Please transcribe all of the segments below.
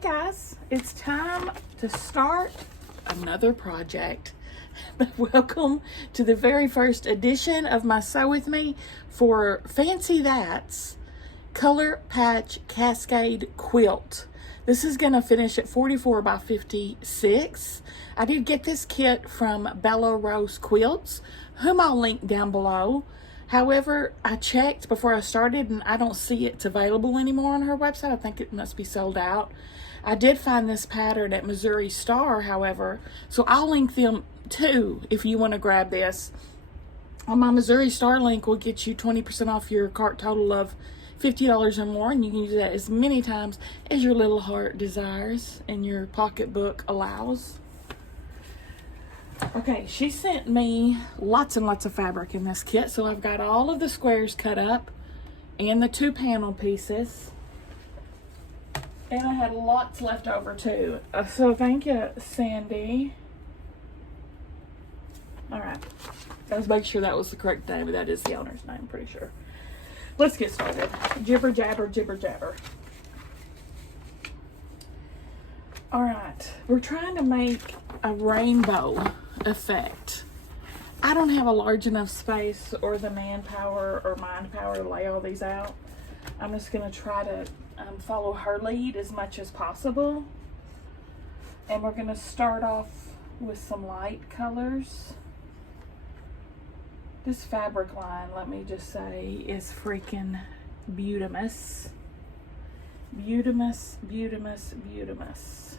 Hey guys, it's time to start another project. Welcome to the very first edition of my Sew With Me for Fancy That's Color Patch Cascade Quilt. This is going to finish at 44 by 56. I did get this kit from Bella Rose Quilts, whom I'll link down below. However, I checked before I started and I don't see it's available anymore on her website. I think it must be sold out. I did find this pattern at Missouri Star, however, so I'll link them too if you want to grab this. On my Missouri Star link will get you 20% off your cart total of $50 or more, and you can use that as many times as your little heart desires and your pocketbook allows. Okay, she sent me lots and lots of fabric in this kit, so I've got all of the squares cut up and the 2 panel pieces, and I had lots left over too. So thank you, Sandy. All right, let's make sure that was the correct name, but that is the owner's name, I'm pretty sure. Let's get started. Jibber jabber, jibber jabber. All right, we're trying to make a rainbow effect. I don't have a large enough space or the manpower or mind power to lay all these out. I'm just going to try to follow her lead as much as possible. And we're going to start off with some light colors. This fabric line, let me just say, is freaking beautimous. Beautimous, beautimous, beautimous.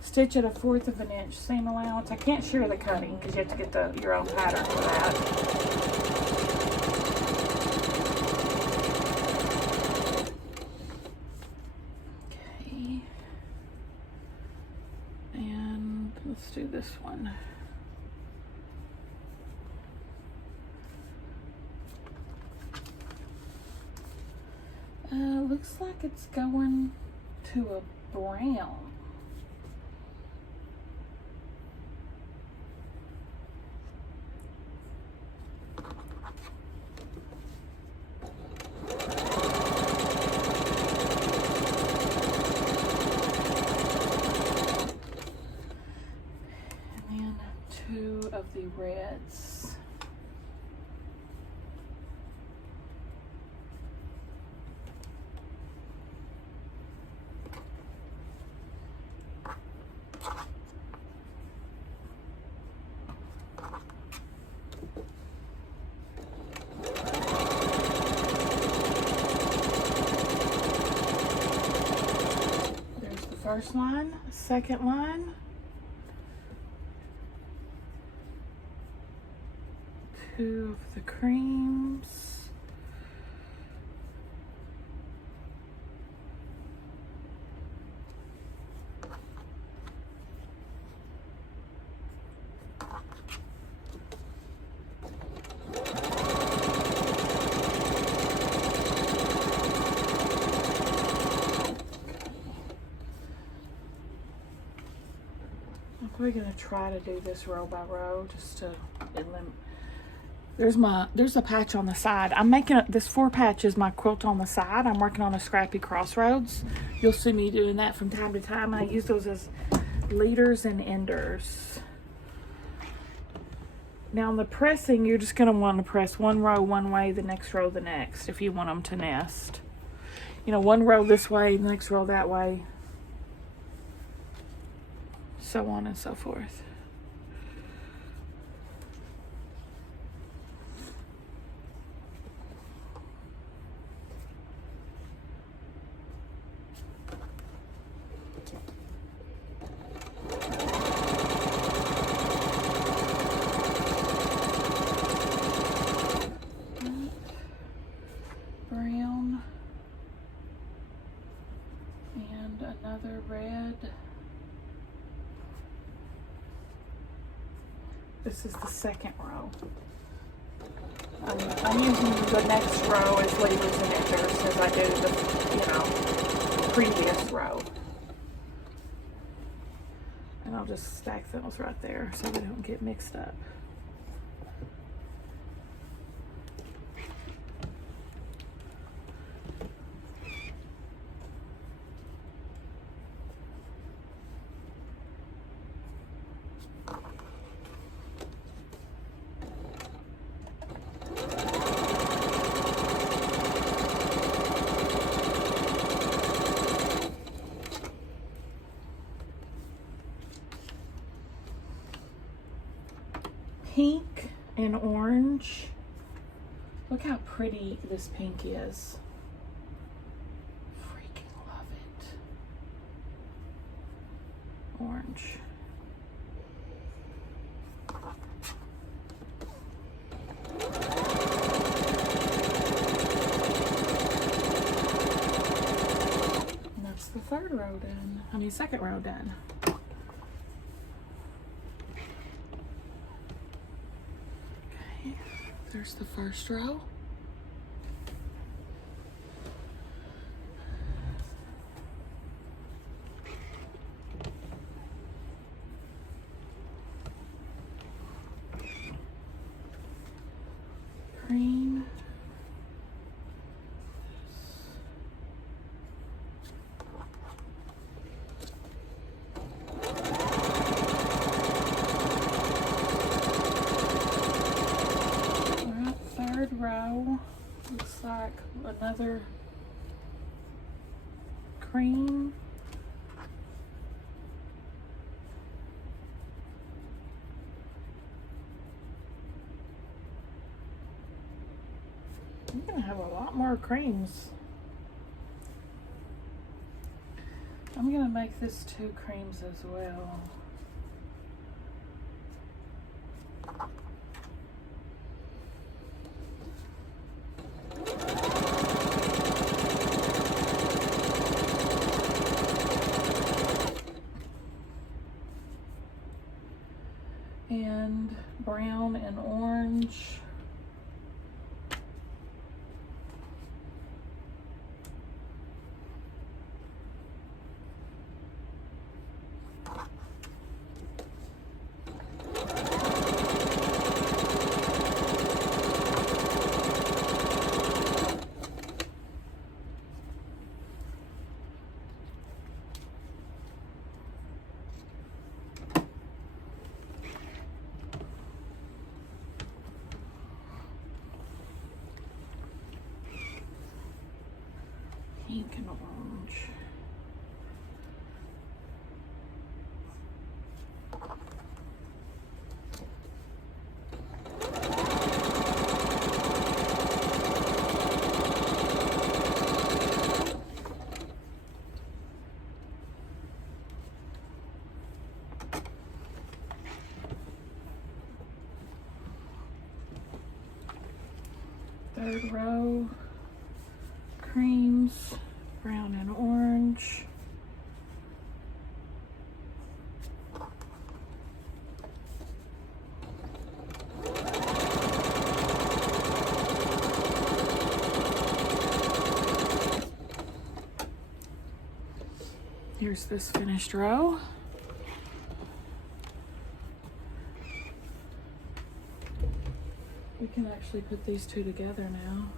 Stitch at 1/4 of an inch seam allowance. I can't share the cutting because you have to get your own pattern for that. Okay. And let's do this one. Looks like it's going to a brown. And then 2 of the reds. First line, second line, 2 of the creams, we're gonna try to do this row by row just to eliminate. There's a patch on the side. I'm making this 4 patches my quilt on the side. I'm working on a scrappy crossroads. You'll see me doing that from time to time. I use those as leaders and enders. Now on the pressing, you're just gonna want to press one row one way, the next row the next, if you want them to nest. You know, one row this way, the next row that way, so on and so forth. Brown and another red. This is the second row. I'm using the next row as leaders and enders as I do the previous row. And I'll just stack those right there so they don't get mixed up. in orange. Look how pretty this pink is. Freaking love it. Orange. And that's the third row done. I mean, second row done. Okay, there's the first row. Green. Alright, third row. Looks like another cream. I'm gonna have a lot more creams. I'm gonna make this 2 creams as well. And brown and orange. Pink and orange. Third row, creams, brown and orange. Here's this finished row. We can actually put these 2 together now.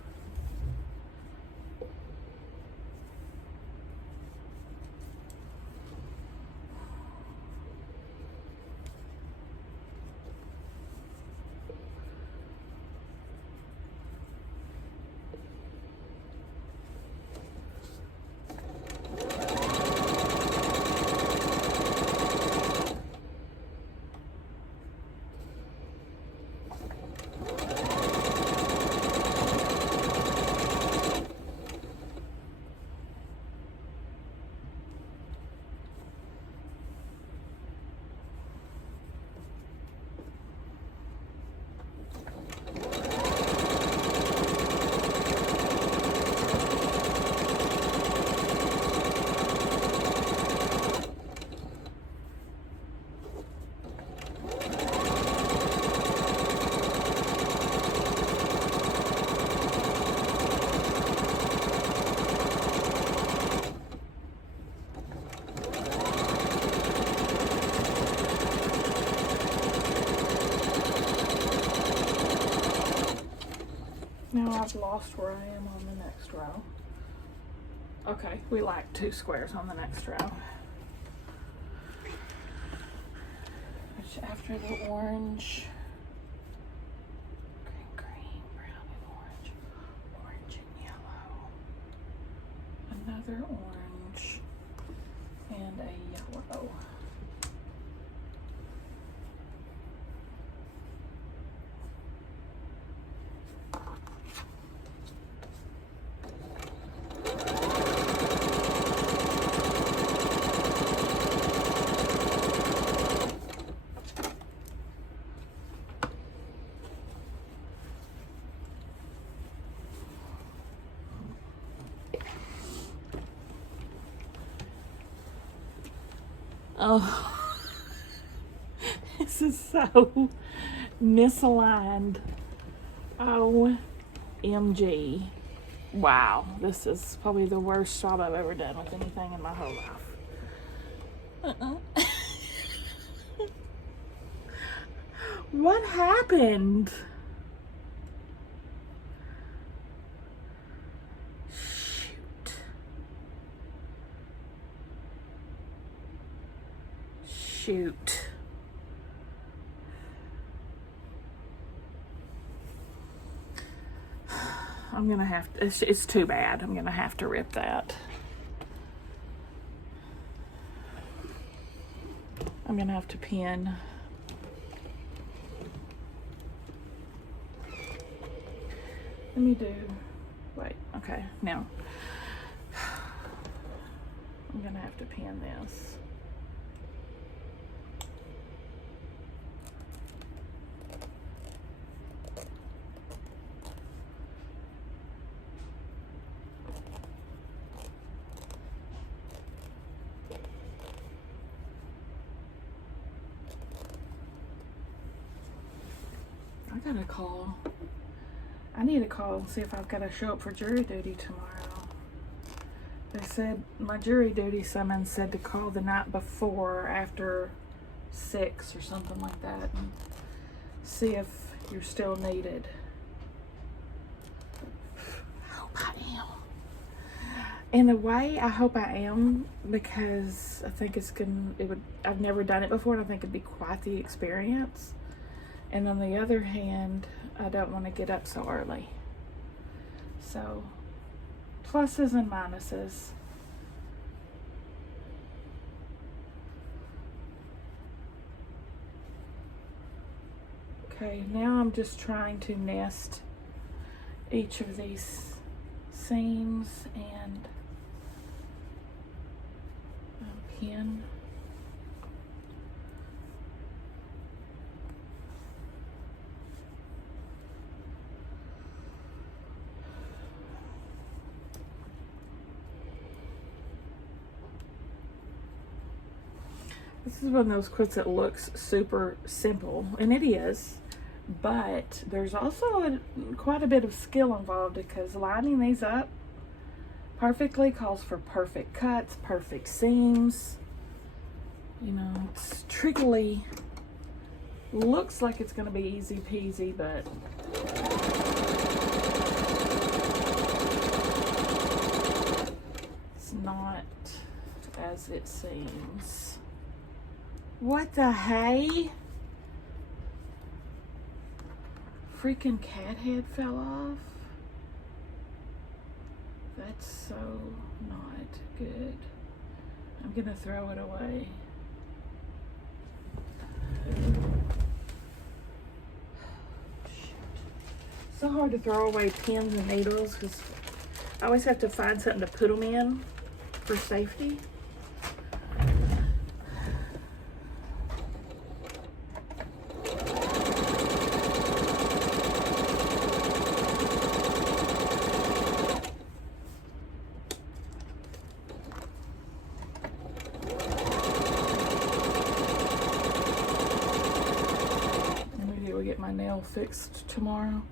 Now I've lost where I am on the next row. Okay, we like 2 squares on the next row. Which after the orange, green, brown and orange, orange and yellow, another orange, and a yellow. Oh, this is so misaligned. OMG. Wow, this is probably the worst job I've ever done with anything in my whole life. What happened? Shoot. I'm gonna have to, it's too bad. I'm gonna have to rip that. I'm gonna have to pin. Let me do, wait, okay, now. I'm gonna have to pin this. I gotta call. I need to call and see if I've got to show up for jury duty tomorrow. They said my jury duty summons said to call the night before after 6 or something like that and see if you're still needed. I hope I am. In a way, I hope I am, because I think I've never done it before, and I think it'd be quite the experience. And on the other hand, I don't want to get up so early. So, pluses and minuses. Okay, now I'm just trying to nest each of these seams and pin. This is one of those quilts that looks super simple, and it is, but there's also quite a bit of skill involved, because lining these up perfectly calls for perfect cuts, perfect seams. You know, it's trickily, looks like it's going to be easy peasy, but it's not as it seems. What the hey? Freaking cat head fell off. That's so not good. I'm gonna throw it away. So hard to throw away pins and needles, because I always have to find something to put them in for safety. Get my nail fixed tomorrow.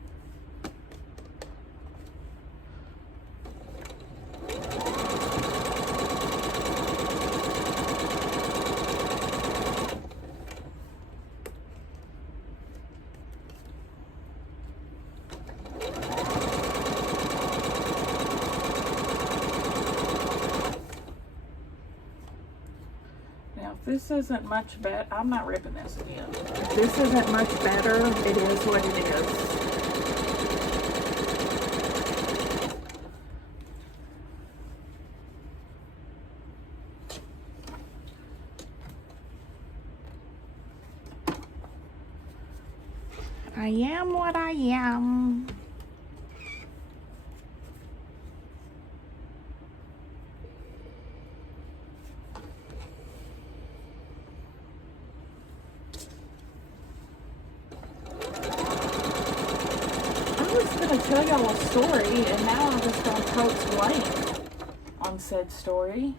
This isn't much better. I'm not ripping this again. If this isn't much better, it is what it is. I am what I am. Tell y'all a story, and now I'm just going to post blank on said story.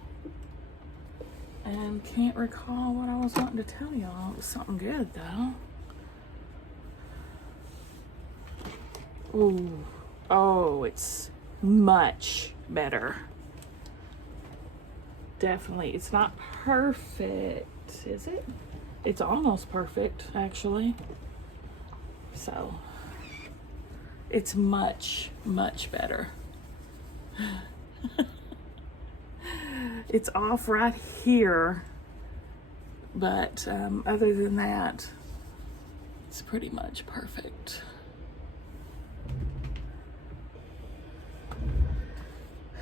And can't recall what I was wanting to tell y'all. It was something good though. Ooh. Oh, it's much better. Definitely. It's not perfect, is it? It's almost perfect, actually. So, it's much, much better. It's off right here, but other than that, it's pretty much perfect.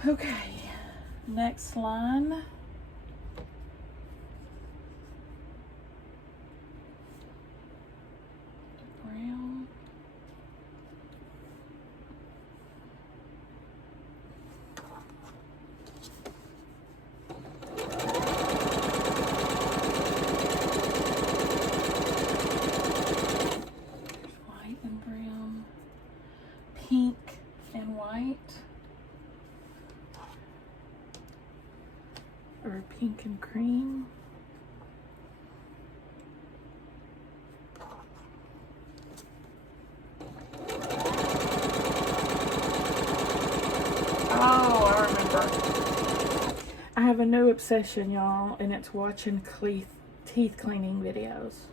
Okay, next line. Brown. White and brown. Pink and white. Or pink and cream. Oh, I remember. I have a new obsession, y'all, and it's watching teeth cleaning videos.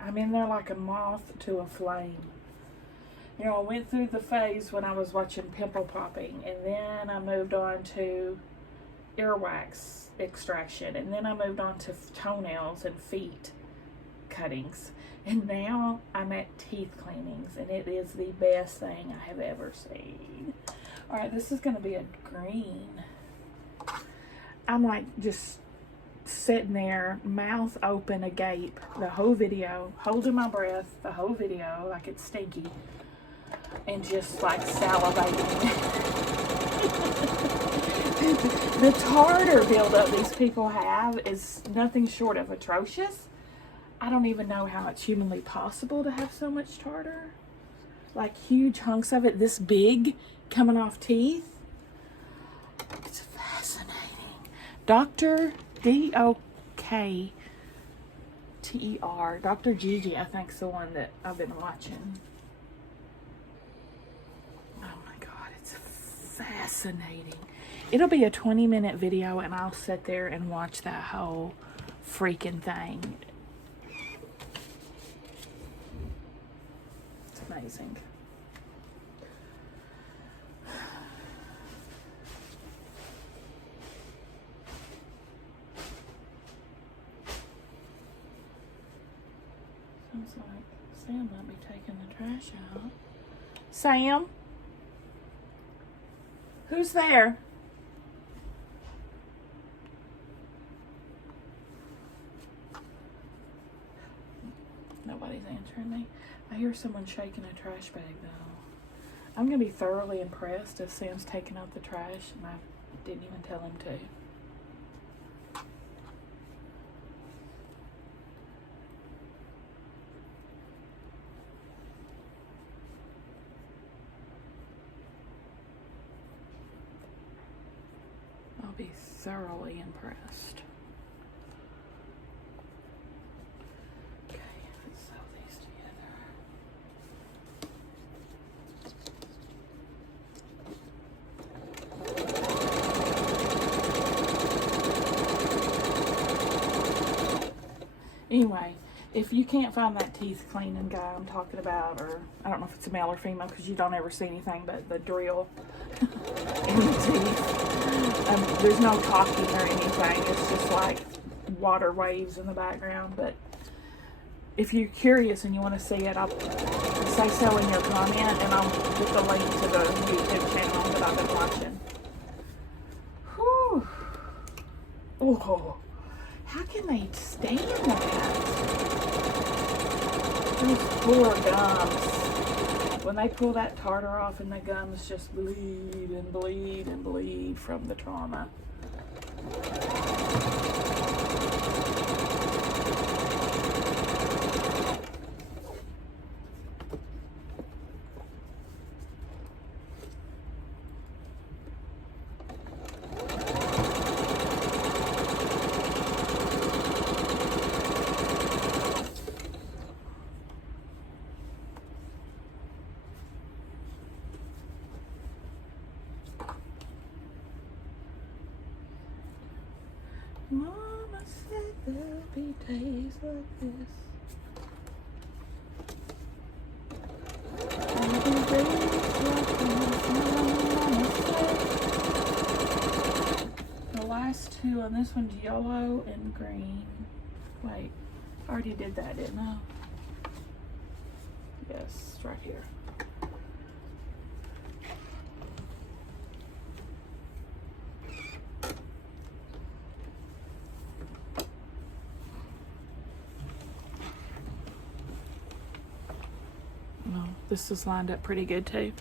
I'm in there like a moth to a flame. You know, I went through the phase when I was watching pimple popping, and then I moved on to earwax extraction, and then I moved on to toenails and feet cuttings, and now I'm at teeth cleanings, and it is the best thing I have ever seen. All right, this is going to be a green. I'm like just sitting there, mouth open agape, the whole video, holding my breath the whole video like it's stinky, and just like salivating. The tartar buildup these people have is nothing short of atrocious. I don't even know how it's humanly possible to have so much tartar. Like huge hunks of it this big coming off teeth. It's fascinating. Dr. D-O-K-T-E-R. Dr. Gigi, I think, is the one that I've been watching. Oh my God, it's fascinating. It'll be a 20-minute video, and I'll sit there and watch that whole freaking thing. It's amazing. Sounds like Sam might be taking the trash out. Sam? Who's there? Nobody's answering me. I hear someone shaking a trash bag though. I'm going to be thoroughly impressed if Sam's taking out the trash and I didn't even tell him to. I'll be thoroughly impressed. Okay, let's sew these together. Anyway, if you can't find that teeth cleaning guy I'm talking about, or I don't know if it's a male or female because you don't ever see anything but the drill in the teeth. There's no talking or anything. It's just like water waves in the background. But if you're curious and you want to see it, I'll say so in your comment, and I'll put the link to the YouTube channel that I've been watching. Whew. Oh, how can they stand that? Those poor gums. When they pull that tartar off and the gums just bleed and bleed and bleed from the trauma. Mama said there'll be days like this. There'll be days like this, Mama said. The last two on this one's yellow and green. Wait, I already did that, didn't I? Yes, it's right here. Well, this is lined up pretty good too.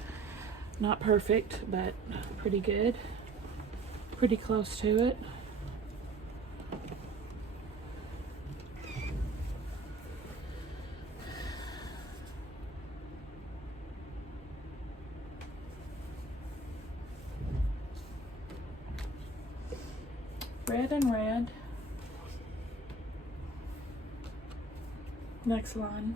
Not perfect, but pretty good. Pretty close to it. Red and red. Next line.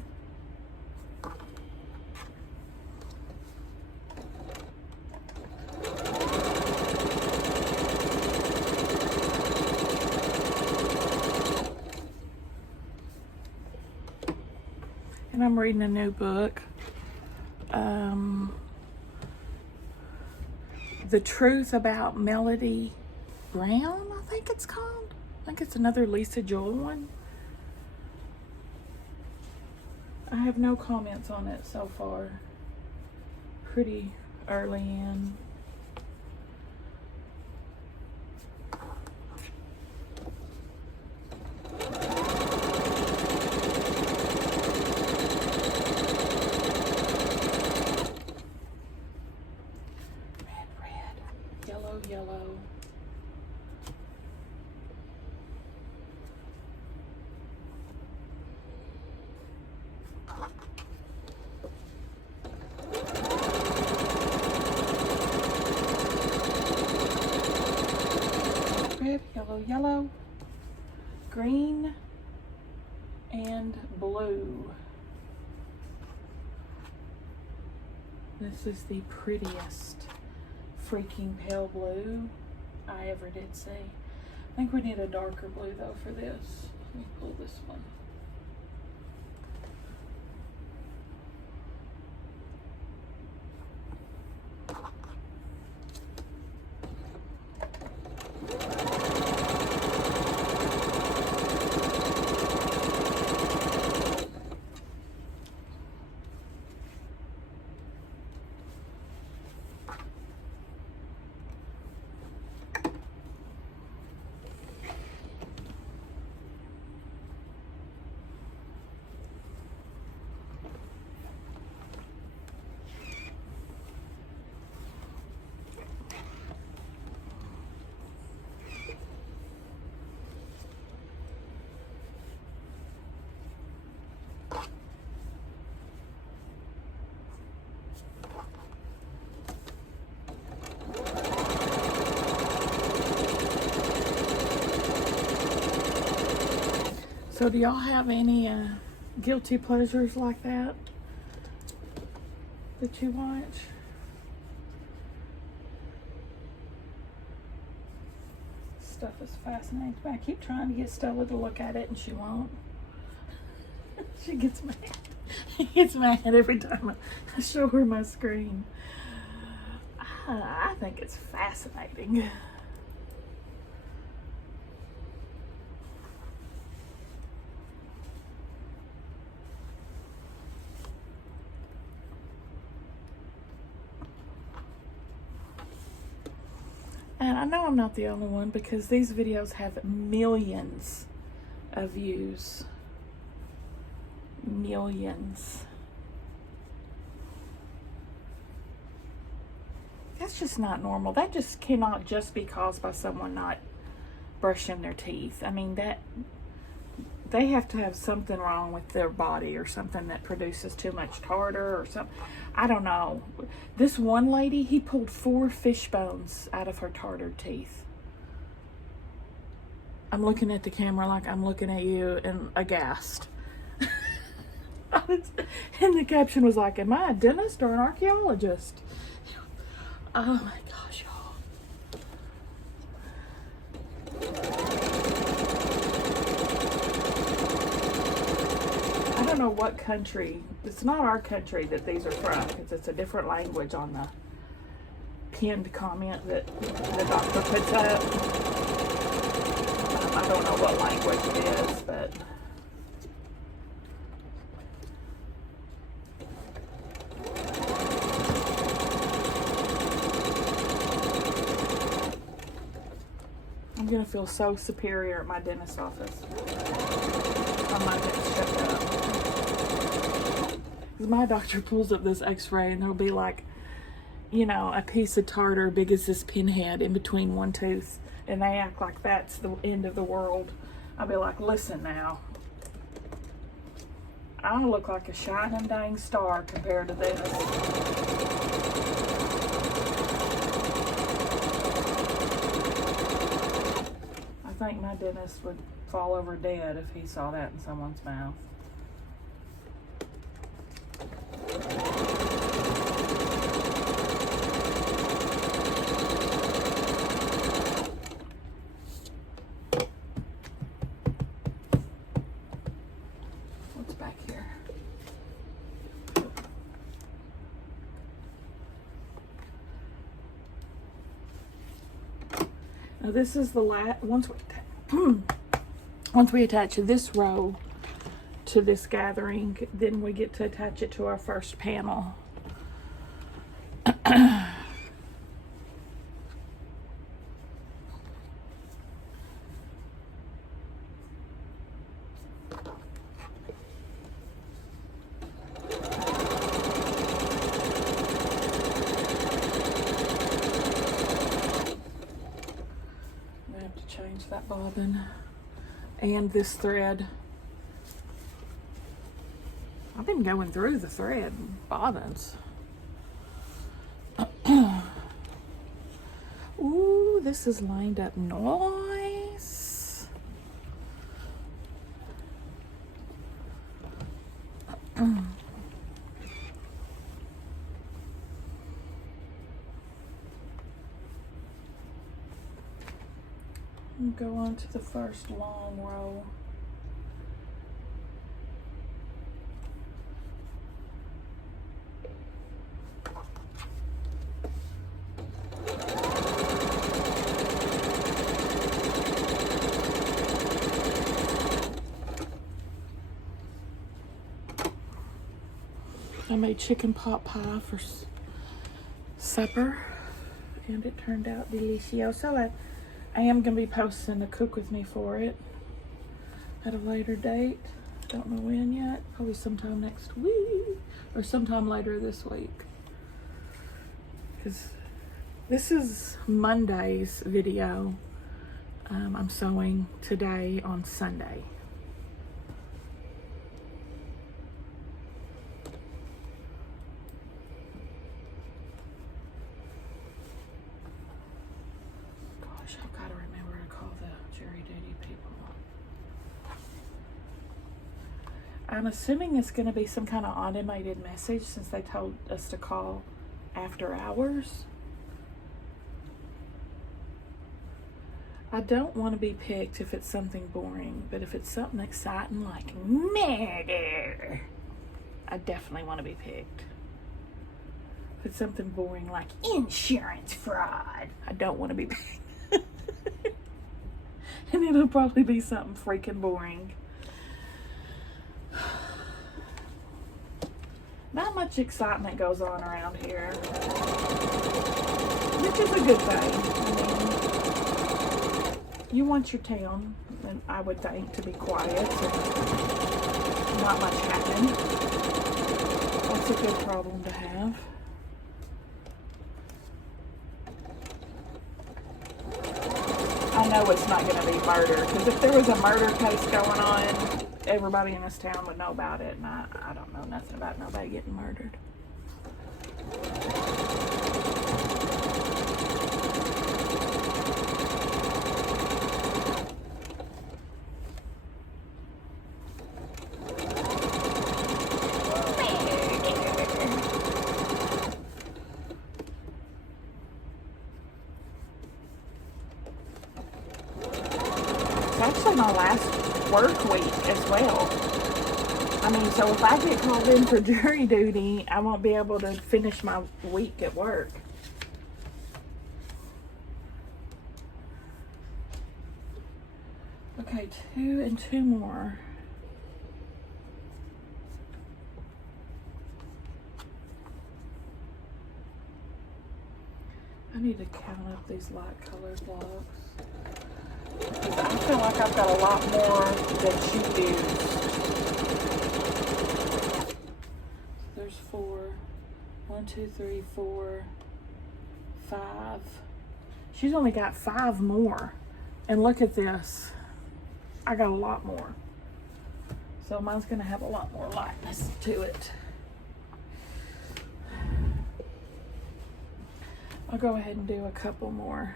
And I'm reading a new book. The Truth About Melody Brown, I think it's called. I think it's another Lisa Joel one. I have no comments on it so far. Pretty early in. Yellow. Red, yellow, green, and blue. This is the prettiest freaking pale blue I ever did see. I think we need a darker blue though for this. Let me pull this one. So do y'all have any guilty pleasures like that you watch? Stuff is fascinating to me. I keep trying to get Stella to look at it and she won't. She gets mad. She gets mad every time I show her my screen. I think it's fascinating. And I know I'm not the only one because these videos have millions of views. Millions. That's just not normal. That just cannot just be caused by someone not brushing their teeth. I mean, that they have to have something wrong with their body or something that produces too much tartar or something. I don't know. This one lady, he pulled 4 fish bones out of her tartared teeth. I'm looking at the camera like I'm looking at you and aghast. And the caption was like, am I a dentist or an archaeologist? Oh my gosh, y'all. don't know what country. It's not our country that these are from, because it's a different language on the pinned comment that the doctor puts up. I don't know what language it is, but I'm gonna feel so superior at my dentist office. I might get shut up. Because my doctor pulls up this x-ray and there'll be like, you know, a piece of tartar big as this pinhead in between one tooth. And they act like that's the end of the world. I'll be like, listen now. I look like a shining dang star compared to this. I think my dentist would fall over dead if he saw that in someone's mouth. What's back here? Now this is the last, once we attach this row to this gathering, then we get to attach it to our first panel. Change that bobbin and this thread. I've been going through the thread bobbins. Ooh, this is lined up nice. Go on to the first long row. I made chicken pot pie for supper and it turned out delicioso. I am going to be posting a cook with me for it at a later date. Don't know when yet. Probably sometime next week or sometime later this week. Because this is Monday's video. I'm sewing today on Sunday. I've got to remember to call the jury duty people. I'm assuming it's going to be some kind of automated message since they told us to call after hours. I don't want to be picked if it's something boring, but if it's something exciting like murder, I definitely want to be picked. If it's something boring like insurance fraud, I don't want to be picked. And it'll probably be something freaking boring. Not much excitement goes on around here, which is a good thing. I mean, you want your town, and I would think, to be quiet and not much happen. That's a good problem to have. I know it's not going to be murder, because if there was a murder case going on, everybody in this town would know about it, and I don't know nothing about nobody getting murdered. Actually my last work week as well. I mean, so if I get called in for jury duty, I won't be able to finish my week at work. Okay, 2 and 2 more. I need to count up these light colored blocks. Because I feel like I've got a lot more than she used. There's 4. 1, 2, 3, 4, 5. She's only got 5 more. And look at this. I got a lot more. So mine's gonna have a lot more lightness to it. I'll go ahead and do a couple more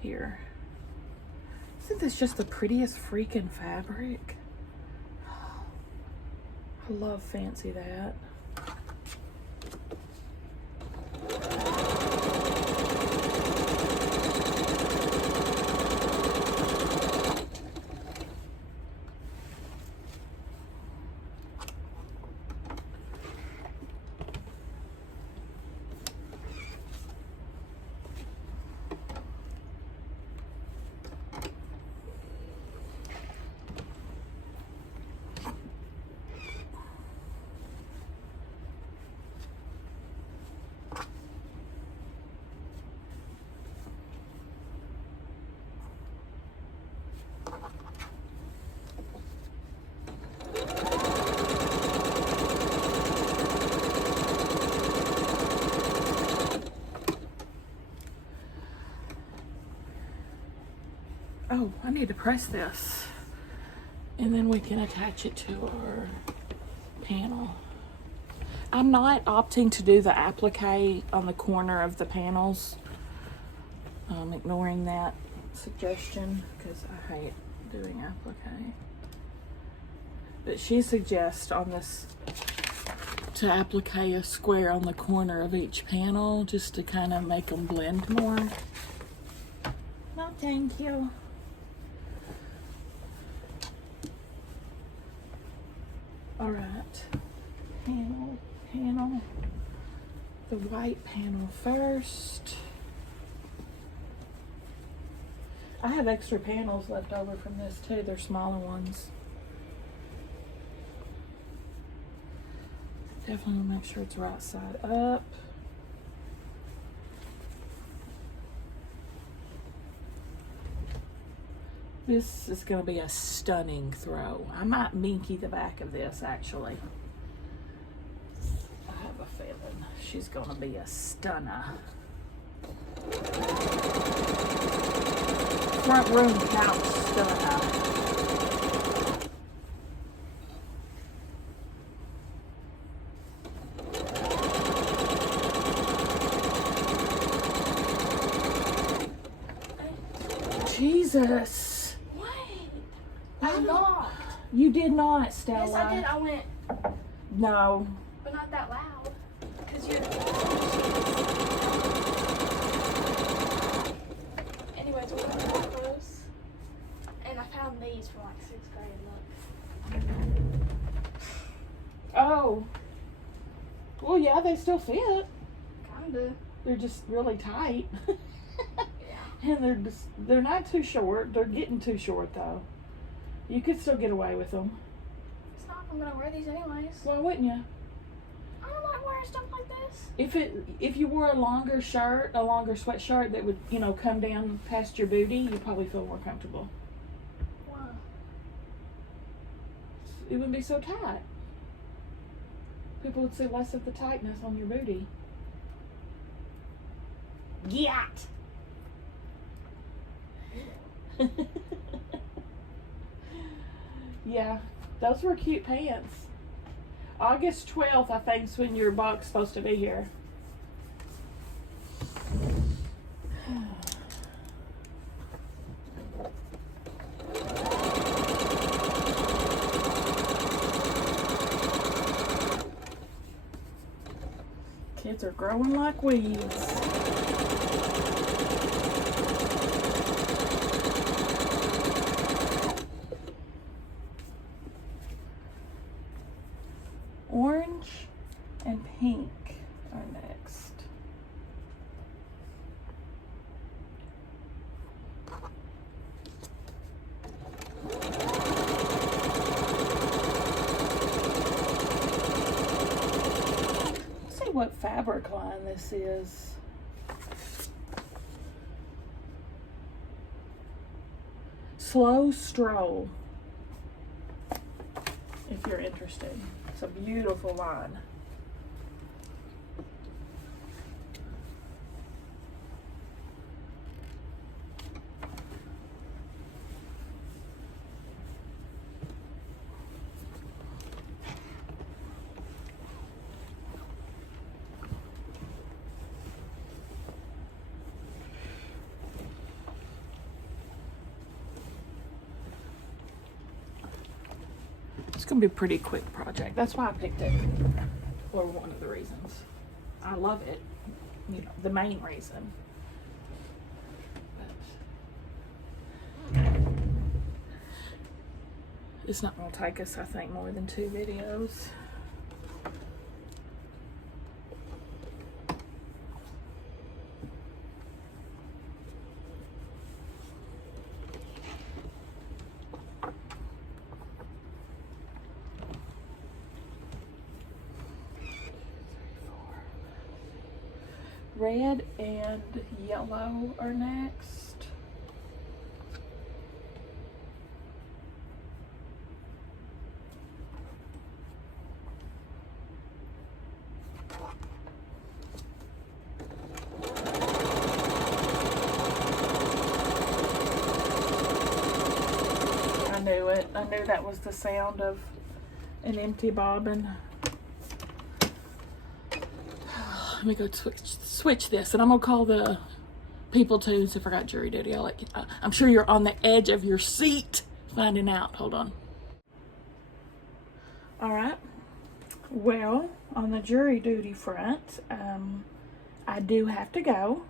here. Isn't this just the prettiest freaking fabric? I love Fancy That. Oh, I need to press this. And then we can attach it to our panel. I'm not opting to do the applique on the corner of the panels. I'm ignoring that suggestion because I hate doing applique. But she suggests on this to applique a square on the corner of each panel just to kind of make them blend more. No, thank you. All right, panel, the white panel first. I have extra panels left over from this too. They're smaller ones. Definitely want to make sure it's right side up. This is going to be a stunning throw. I might minky the back of this actually. I have a feeling she's going to be a stunner. Front room couch stunner. Jesus. I knocked. You did not, Stella. Yes, I did. I went. No. But not that loud. Because you're. Anyways, we went to close. And I found these from like 6th grade. Look. Oh. Well, yeah, they still fit. Kinda. They're just really tight. Yeah. And they're not too short. They're getting too short though. You could still get away with them. It's not like I'm gonna wear these anyways. Why wouldn't you? I don't like wearing stuff like this. If you wore a longer shirt, a longer sweatshirt that would, you know, come down past your booty, you'd probably feel more comfortable. Why? It wouldn't be so tight. People would see less of the tightness on your booty. Yat! Yeah, those were cute pants. August 12th, I think, is when your box's supposed to be here. Kids are growing like weeds. and pink are next. Let's see what fabric line this is. Slow Stroll, if you're interested. It's a beautiful line. It's gonna be a pretty quick project. That's why I picked it, or one of the reasons. I love it, you know, the main reason. But it's not gonna take us, I think, more than 2 videos. Red and yellow are next. I knew it. I knew that was the sound of an empty bobbin. Let me go switch this, and I'm gonna call the people too since I forgot jury duty. I'm sure you're on the edge of your seat finding out. Hold on. All right. Well, on the jury duty front, I do have to go,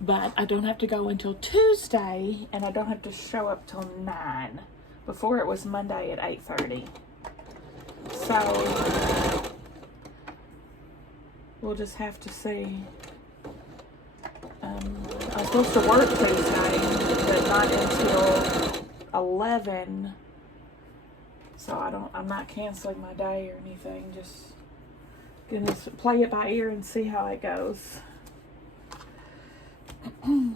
but I don't have to go until Tuesday, and I don't have to show up till 9. Before it was Monday at 8:30. So we'll just have to see. I was supposed to work Tuesday, but not until 11. So I'm not canceling my day or anything. Just gonna play it by ear and see how it goes. All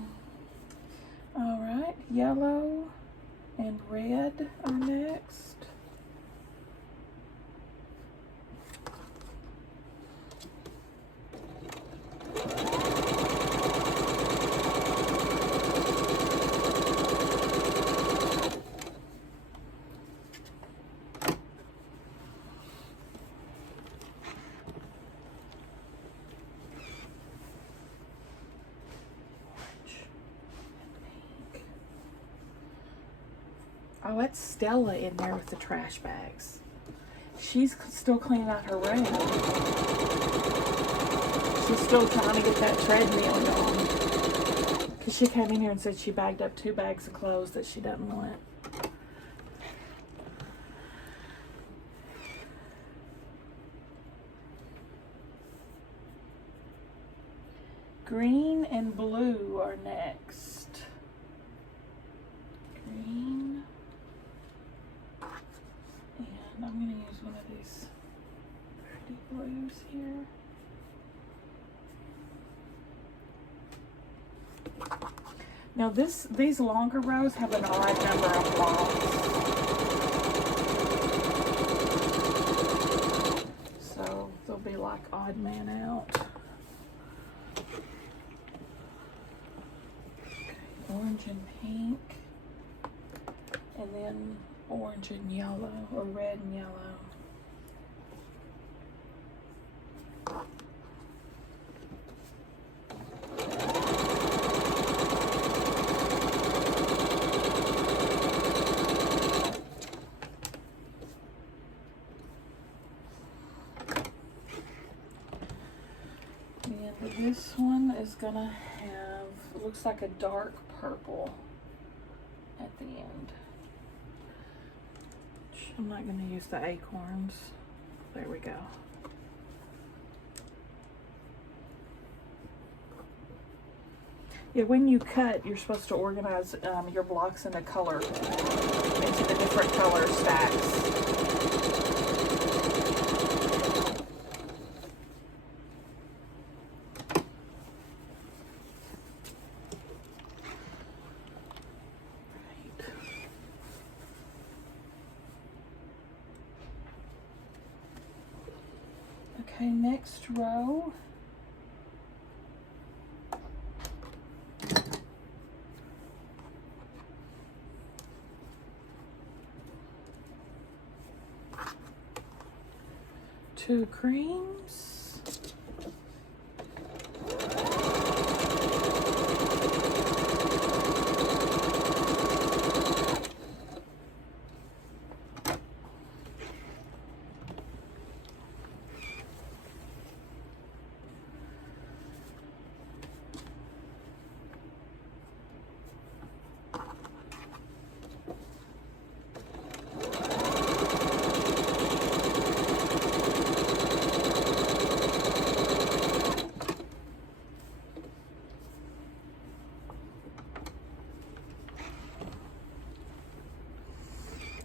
right, yellow and red are next. Oh, that's Stella in there with the trash bags. She's still cleaning out her room. She's still trying to get that treadmill going. Because she came in here and said she bagged up 2 bags of clothes that she doesn't want. Green and blue are next. Green. And I'm going to use one of these pretty blues here. Now these longer rows have an odd number of blocks. So they'll be like odd man out. Okay, orange and pink. And then orange and yellow, or red and yellow. And this one is gonna have, looks like a dark purple at the end. I'm not going to use the acorns. There we go. Yeah, when you cut, you're supposed to organize your blocks into the different color stacks. Okay, next row. Two creams.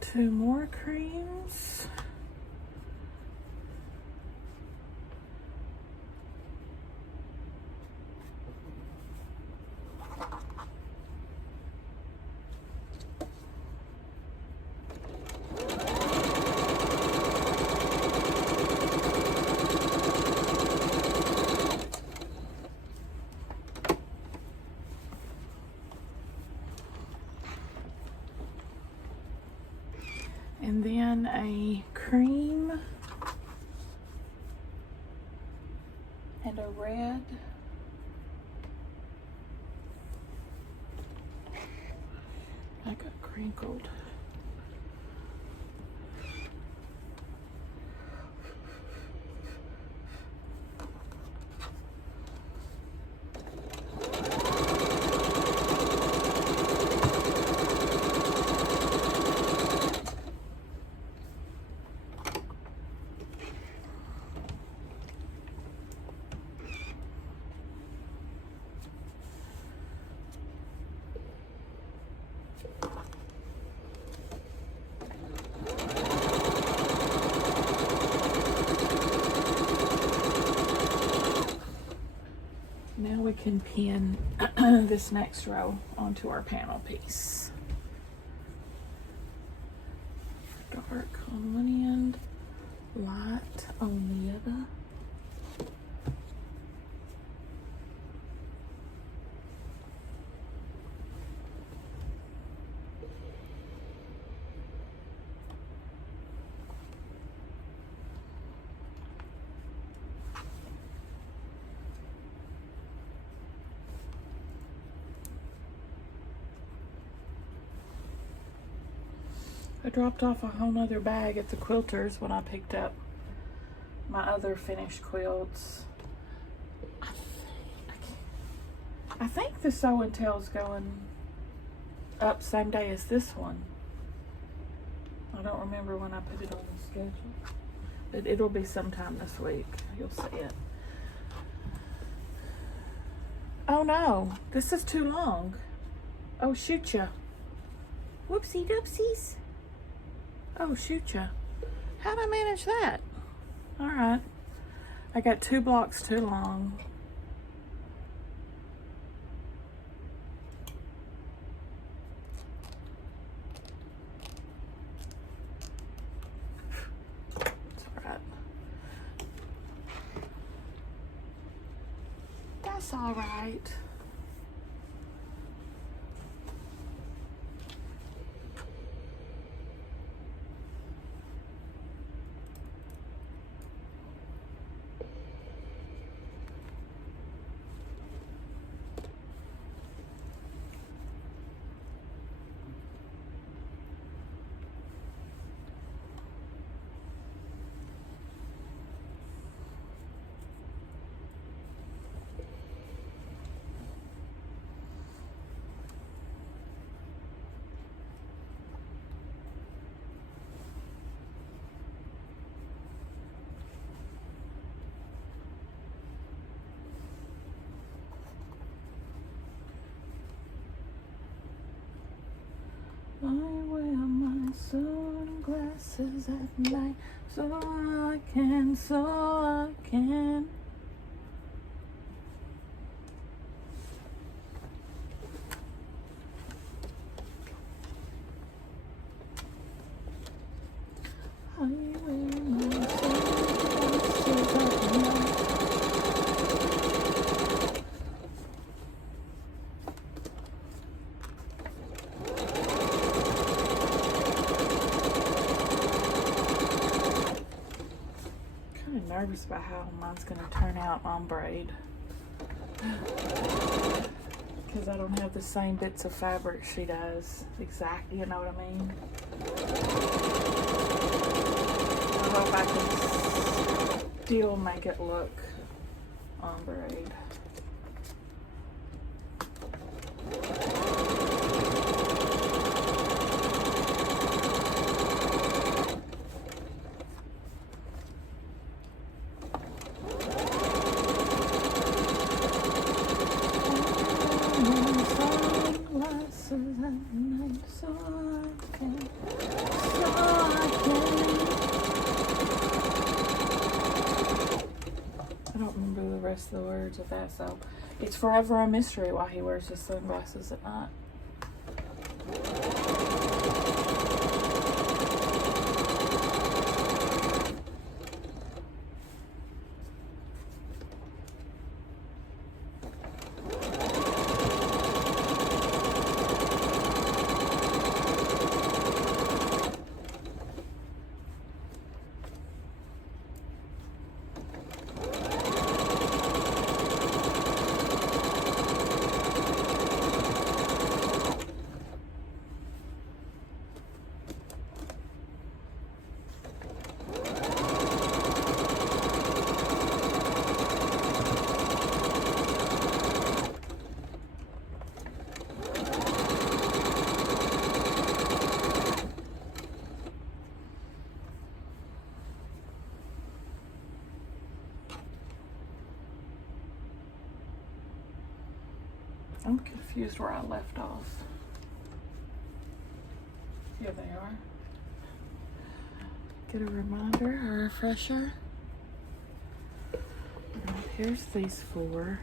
Two more creams. And then a cream and a red. I got crinkled. Now we can pin this next row onto our panel piece. Dark on one end, light on the other. I dropped off a whole nother bag at the quilters when I picked up my other finished quilts. I think the Sew and Tell's going up same day as this one. I don't remember when I put it on the schedule, but it'll be sometime this week. You'll see it. Oh no, this is too long. Oh shoot ya. Whoopsie doopsies. Oh shoot ya. How'd I manage that? All right. I got 2 blocks too long. It's all right. That's all right. wear my sunglasses at night so I can. I wear my sunglasses at night. Kind of nervous about how mine's going to turn out on braid, because I don't have the same bits of fabric she does. Exactly, you know what I mean? I hope I can still make it look on braid. I don't remember the rest of the words of that, so it's forever a mystery why he wears his sunglasses at night. I'm confused where I left off. Here they are. Get a reminder, a refresher. And here's these four.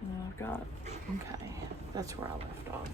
And then I've got, okay, that's where I left off.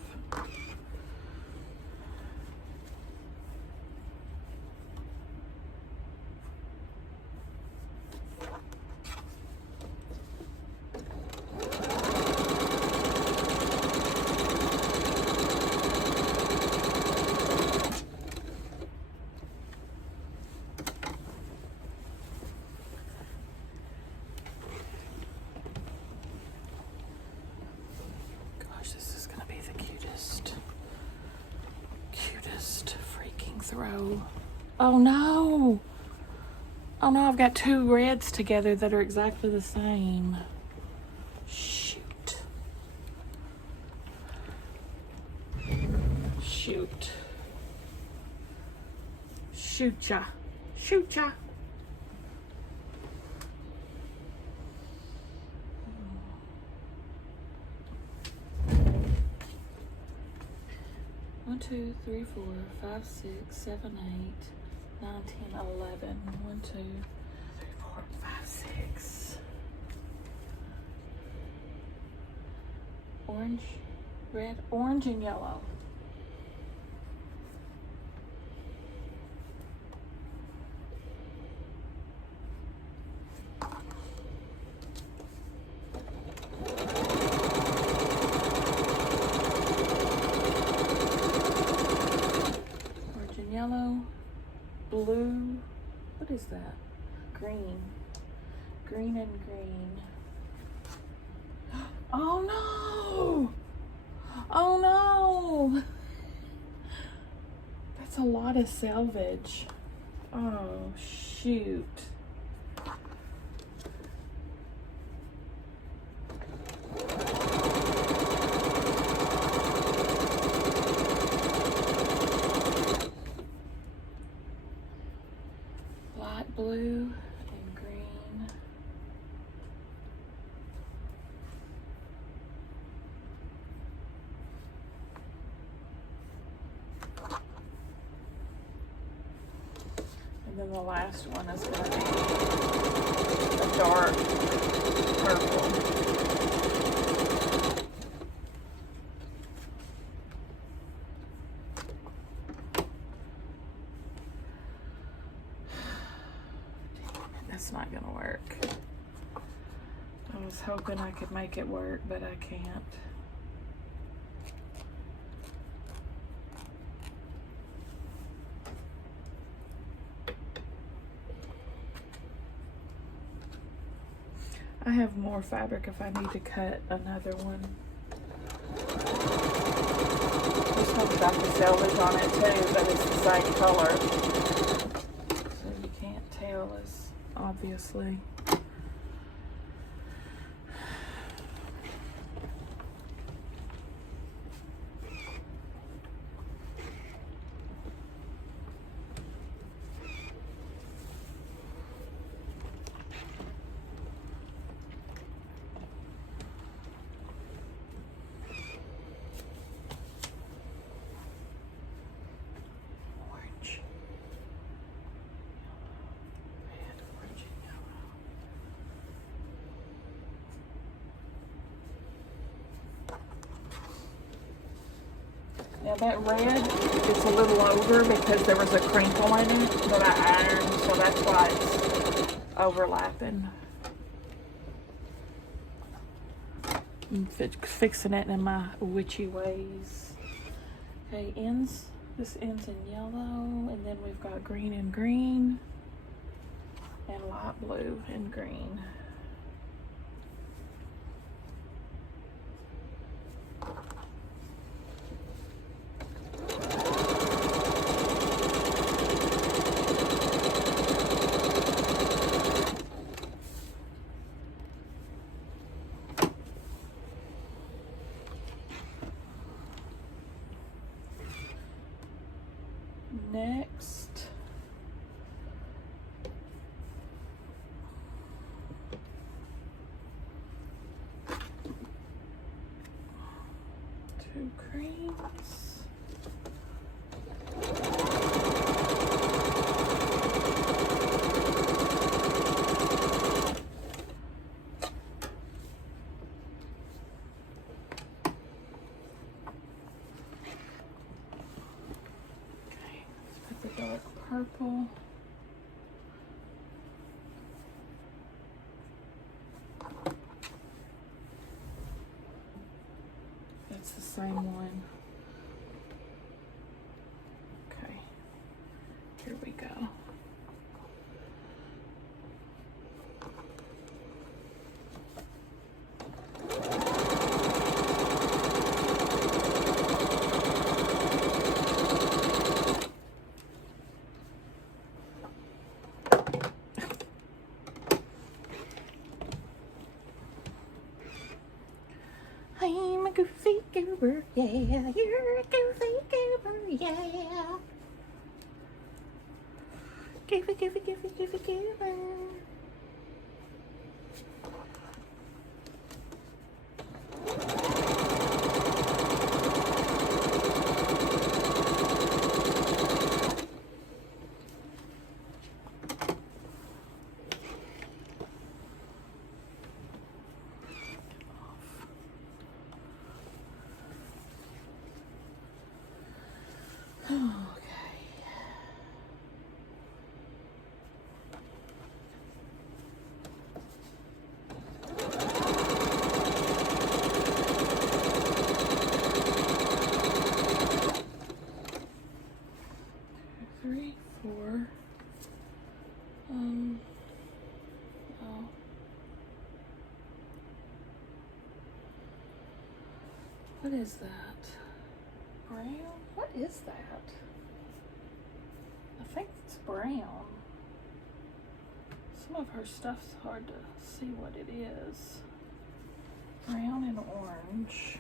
Throw. Oh no! Oh no, I've got two reds together that are exactly the same. Shoot. Shoot. Shoot ya. Shoot ya. One, 2, 3, 4, 5, 6, 7, 8, 9, 10, 11. 1, 2, 3, 4, 5, 6. Orange, red, orange, and yellow. Yellow, blue, what is that? Green, green and green. Oh no! Oh no! That's a lot of selvage. Oh shoot. Blue and green. the last one is going to be a dark purple. That's not going to work. I was hoping I could make it work, but I can't. I have more fabric if I need to cut another one. This one's got the selvage on it too, but it's the same color. So you can't tell as obviously. Now that red is a little over because there was a crinkle in it that I ironed, so that's why it's overlapping. I'm fixing it in my witchy ways. Okay, this ends in yellow, and then we've got green and green, and light blue and green. Next, two creams. Dark purple. That's the same one. Okay, here we go. I'm a goofy goober, yeah, you're a goofy goober, yeah. Goofy, goofy, goofy, goofy goober. What is that? Brown? What is that? I think it's brown. Some of her stuff's hard to see what it is. Brown and orange.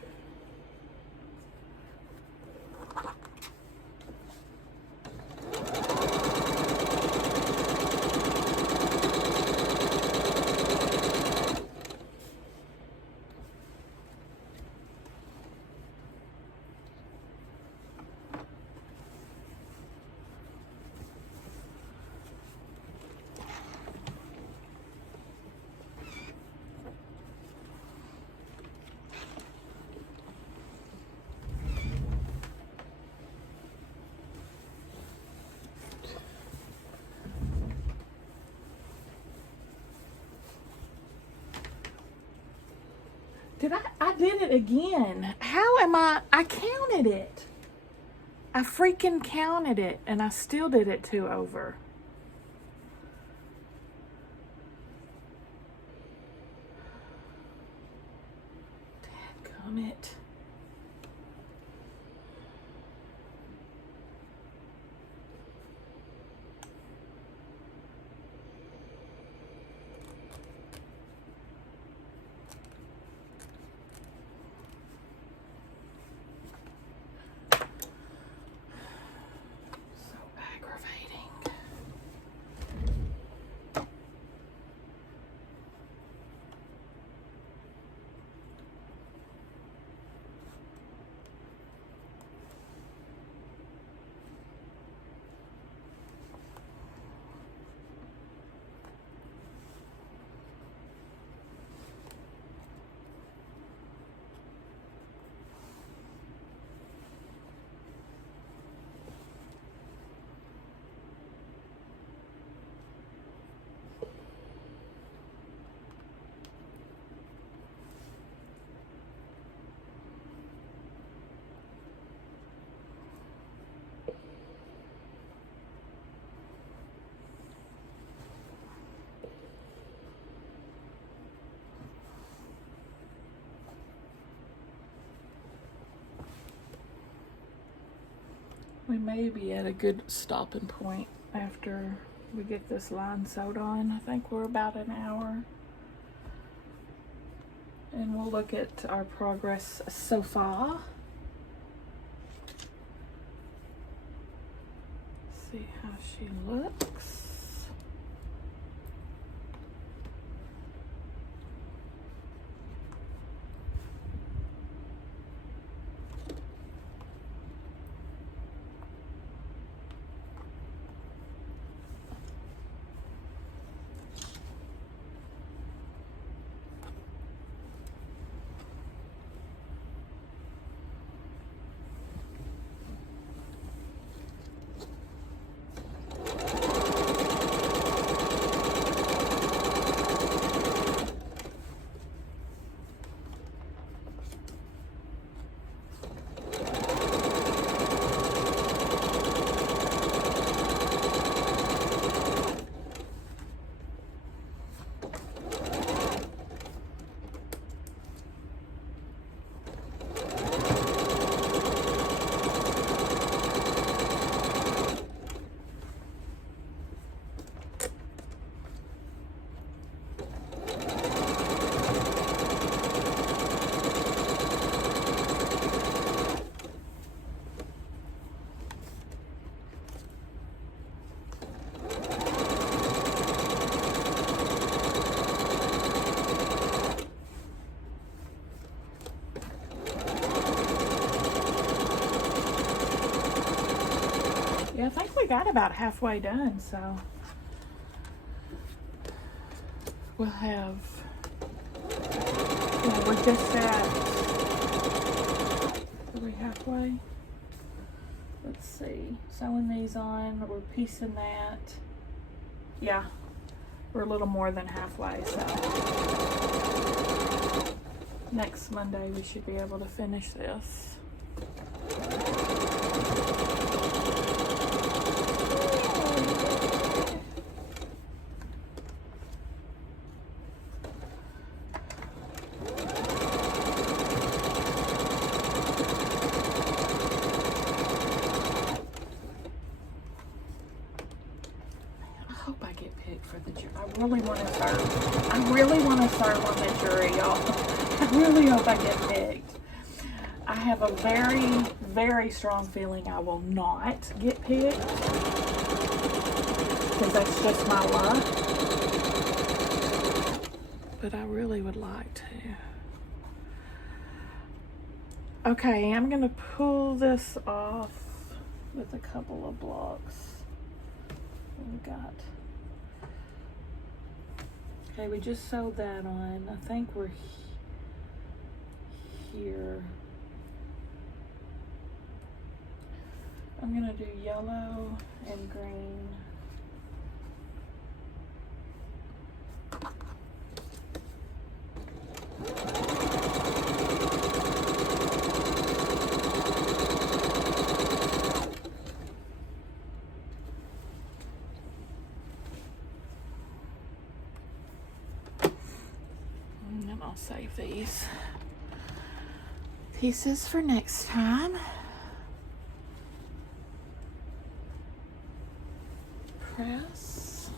I did it again. How am I counted it. I freaking counted it and I still did it 2 over. Dadgummit. We may be at a good stopping point after we get this line sewed on. I think we're about an hour. And we'll look at our progress so far. See how she looks. Yeah, I think we got about halfway done, so we'll have, yeah, we're just at, are we halfway? Let's see, sewing these on, we're piecing that. Yeah, we're a little more than halfway, so next Monday we should be able to finish this. I really want to serve on the jury, y'all. I really hope I get picked. I have a very, very strong feeling I will not get picked, because that's just my luck. But I really would like to. Okay, I'm going to pull this off with a couple of blocks. What we got? Okay, we just sewed that on. I think we're here. I'm gonna do yellow and green. I'll save these pieces for next time. Press.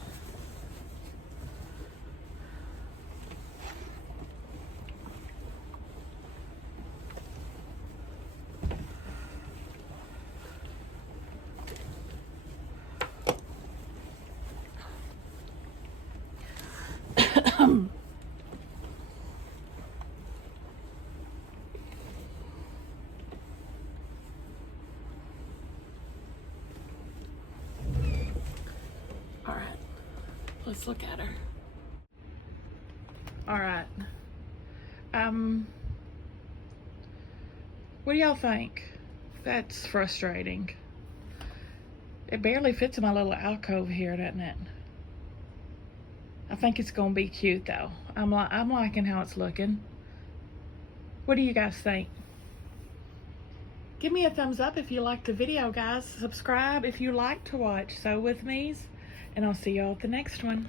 All right, let's look at her. All right. What do y'all think? That's frustrating. It barely fits in my little alcove here, doesn't it? I think it's gonna be cute though. I'm liking how it's looking. What do you guys think? Give me a thumbs up if you liked the video, guys. Subscribe if you like to watch Sew With Me's, and I'll see y'all at the next one.